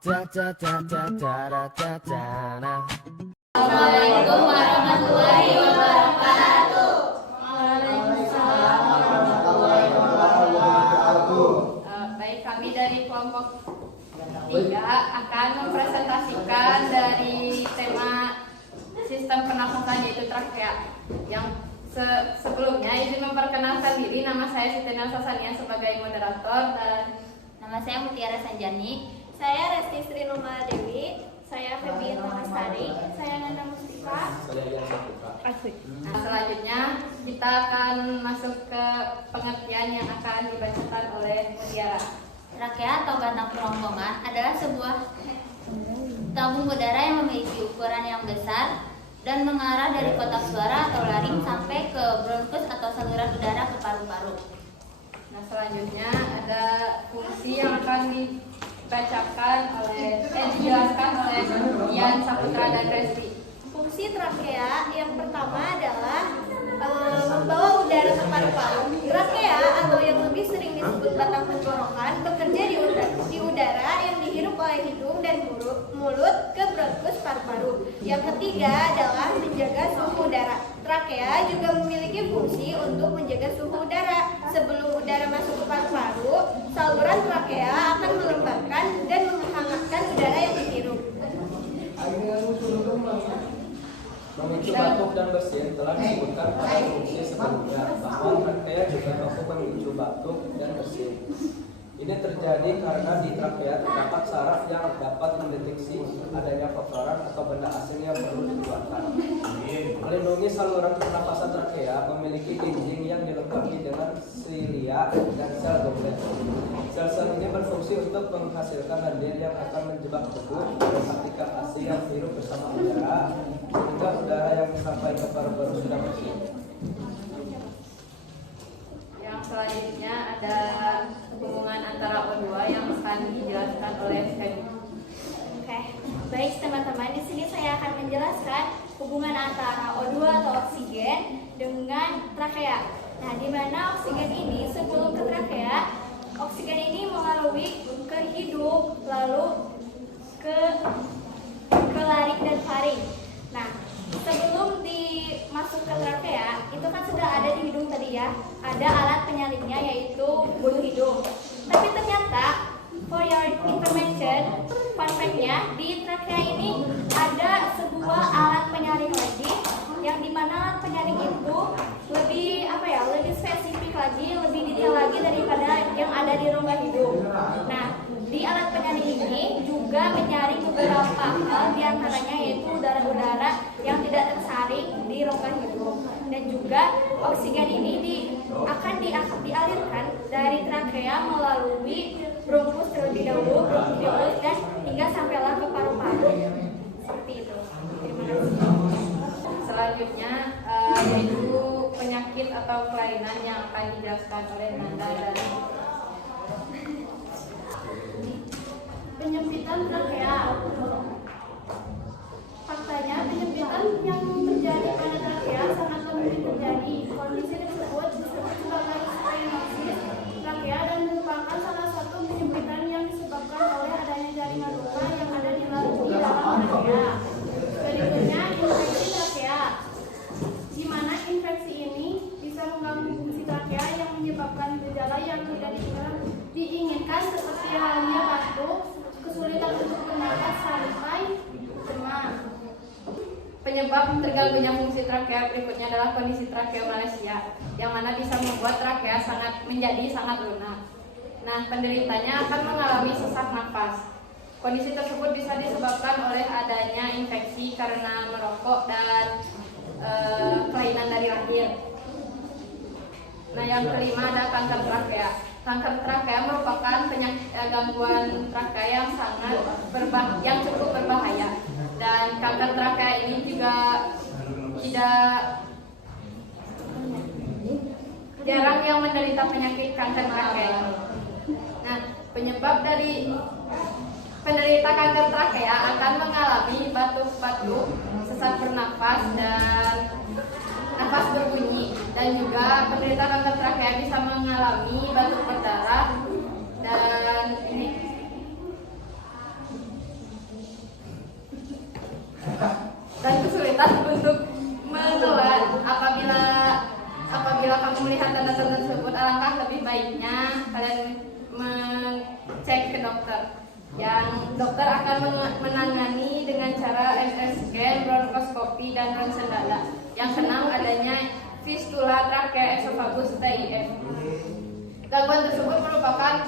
Assalamualaikum warahmatullahi wabarakatuh. Waalaikumsalam warahmatullahi wabarakatuh. Baik, kami dari kelompok 3 akan mempresentasikan dari tema sistem pernafasan yaitu trakea. Yang sebelumnya izin memperkenalkan diri, nama saya Siti Nelsasania sebagai moderator dan Nama saya Mutiara Sanjani. Saya Resti Sri Nurmala Dewi. Saya Febi Intanasari. Saya Nanda Mustika. Nah, selanjutnya kita akan masuk ke pengertian yang akan dibacakan oleh Mutiara. Trakea atau batang kerongkongan adalah sebuah tabung udara yang memiliki ukuran yang besar dan mengarah dari kotak suara atau laring sampai ke bronkus atau saluran udara ke paru-paru. Nah, selanjutnya ada fungsi yang akan dijelaskan oleh Ian Saputra dan Resti. Fungsi trakea yang pertama adalah membawa udara ke paru-paru. Trakea atau yang lebih sering disebut batang tenggorokan bekerja di udara yang dihirup oleh hidung dan mulut ke bronkus paru-paru. Yang ketiga adalah menjaga suhu udara. Trakea juga memiliki fungsi untuk menjaga suhu udara. Sebelum udara masuk ke paru-paru, saluran trakea akan melembabkan dan menghangatkan udara yang dihirup. Memicu batuk dan bersin telah disebutkan pada fungsi sebelumnya bahwa trakea juga mampu memicu batuk dan bersin. Ini terjadi karena di trakea terdapat saraf yang dapat mendeteksi adanya kotoran atau benda asing yang perlu dikeluarkan. Melindungi saluran pernapasan trakea memiliki dinding yang dilengkapi dengan silia dan sel goblet. Sel-sel ini berfungsi untuk menghasilkan lendir yang akan menjebak debu dan partikel asing yang hidup bersama udara sehingga udara yang sampai ke paru-paru sudah bersih. Yang selanjutnya ada hubungan antara O2 yang akan dijelaskan oleh Febi. Oke, baik teman-teman, di sini saya akan menjelaskan hubungan antara O2 atau oksigen dengan trakea. Nah, di mana oksigen ini sebelum ke trakea, oksigen ini melalui ke hidung lalu ke laring dan faring. Nah, sebelum dimasuk ke trakea, itu kan sudah ada di hidung tadi ya, ada alat penyaringnya yaitu bulu hidung. Tapi ternyata, for your information, fun fact-nya, di trakea ini ada sebuah alat penyaring lagi, yang dimana alat penyaring itu lebih spesifik lagi, lebih detail lagi daripada yang ada di rongga hidung. Nah, di alat penyaring ini juga menyaring beberapa hal, diantaranya yaitu udara-udara yang tidak tersaring di rongga hidung. Dan juga oksigen ini akan dialirkan dari trakea melalui bronkus terlebih dahulu, bronkiolus, dan hingga sampailah ke paru-paru. Seperti itu. Terima kasih. Selanjutnya yaitu penyakit atau kelainan yang akan dijelaskan oleh Nanda dan Penyempitan trakea. Faktanya, penyempitan yang terjadi pada trakea sangat mungkin terjadi. Kondisi tersebut disebut sebagai stenosis trakea dan merupakan salah satu penyempitan yang disebabkan oleh adanya jaringan luka yang ada di dalam trakea. Berikutnya, infeksi trakea, di mana infeksi ini bisa mengganggu fungsi trakea yang menyebabkan gejala yang tidak diinginkan seperti halnya batuk, kesulitan untuk bernafas sampai demam. penyebab terganggunya fungsi trakea berikutnya adalah kondisi trakea Malaysia, yang mana bisa membuat trakea menjadi sangat lunak. Nah, penderitanya akan mengalami sesak nafas. Kondisi tersebut bisa disebabkan oleh adanya infeksi karena merokok dan kelainan dari lahir. Nah, yang kelima ada kanker trakea. Kanker trakea merupakan gangguan trakea yang cukup berbahaya. Dan kanker trakea ini juga jarang yang menderita penyakit kanker trakea. Nah, penyebab dari penderita kanker trakea akan mengalami batuk-batuk, sesak bernafas, dan nafas berbunyi. Dan juga penderita kanker trakea bisa mengalami batuk berdarah dan Dokter akan menangani dengan cara MR scan, bronkoskopi, dan ronsen dada. Yang keenam, adanya fistula trakea esofagus TIF. Gangguan tersebut merupakan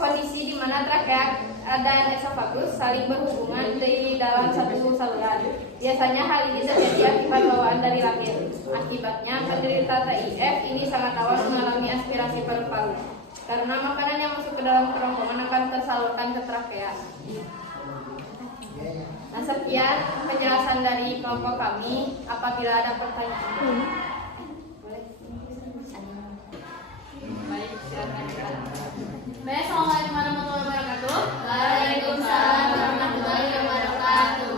kondisi di mana trakea dan esofagus saling berhubungan di dalam satu saluran. Biasanya hal ini terjadi akibat bawaan dari lahir. Akibatnya, penderita TIF ini sangat rawan mengalami aspirasi paru-paru karena makanan yang masuk ke dalam kerongkongan akan tersalurkan ke trakea. Nah, sekian penjelasan dari kelompok kami. Apabila ada pertanyaan, boleh. Baik, silakan. Baik, assalamualaikum warahmatullahi wabarakatuh. Waalaikumsalam warahmatullahi wabarakatuh.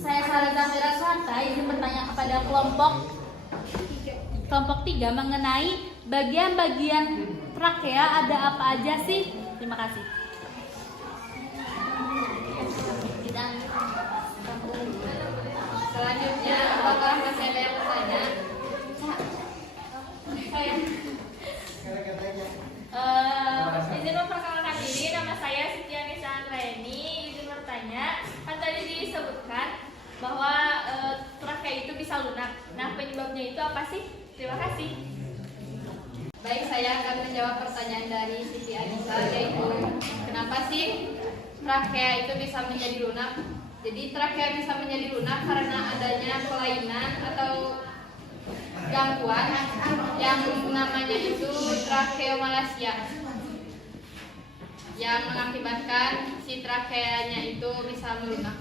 Saya Sarah Zafira Suhanta izin bertanya kepada kelompok 3 mengenai bagian-bagian trakea ada apa aja sih? Terima kasih. Selanjutnya, apakah masih ada yang bertanya? Izin memperkenalkan diri, nama saya Siti Anissa Andraeni. Izin bertanya, kan tadi disebutkan bahwa trakea itu bisa lunak. Nah, penyebabnya itu apa sih? Terima kasih. Baik, saya akan menjawab pertanyaan dari Siti Anissa, yaitu kenapa sih trakea itu bisa menjadi lunak? Jadi trakea bisa menjadi lunak karena adanya kelainan atau gangguan yang namanya itu trakeomalacia, yang mengakibatkan si trakeanya itu bisa melunak.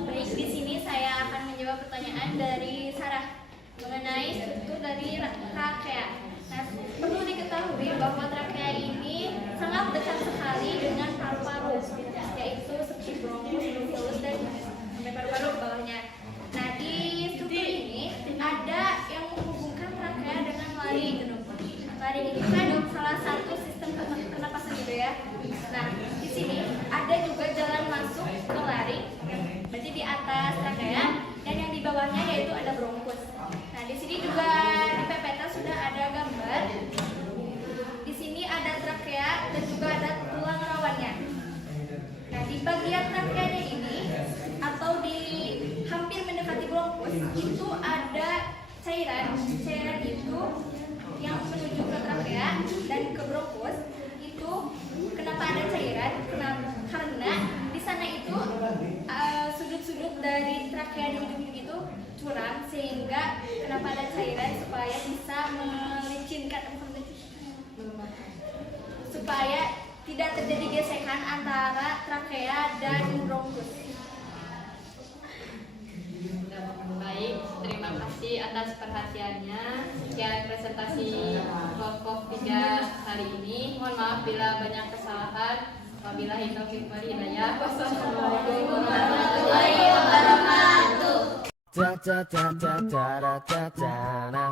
Baik, di sini saya akan menjawab pertanyaan dari Sarah mengenai struktur dari trakea. Nah, perlu diketahui bahwa trakea ini sangat dekat sekali dengan paru-paru, yaitu seperti bronkus, bronchus, dan sampai paru-paru ke bawahnya. Nah, di struktur ini ada yang menghubungkan trakea dengan laring. Laring ini kan salah satu sistem pernapasan juga ya. Nah, di sini ada juga jalan masuk ke laring, berarti di atas trakea, dan yang di bawahnya yaitu ada bronkus. Nah, di sini juga di pepeta sudah ada gambar. Di sini ada trakea dan juga ada tulang rawannya. Nah, di bagian trakeanya ini atau di hampir mendekati bronkus itu ada cairan. Cairan itu yang menuju ke trakea dan ke bronkus itu kenapa ada cairan? Karena di sana itu sudut-sudut dari trakea di ujung itu curam, sehingga kenapa ada cairan supaya bisa melicinkan, supaya tidak terjadi gesekan antara trakea dan bronkus. Baik, terima kasih atas perhatiannya. Sekian presentasi kelompok 3 hari ini. Mohon maaf bila banyak kesalahan. Wabillahi taufiq wal hidayah. Wassalamualaikum warahmatullahi wabarakatuh. Da da da da da da da da.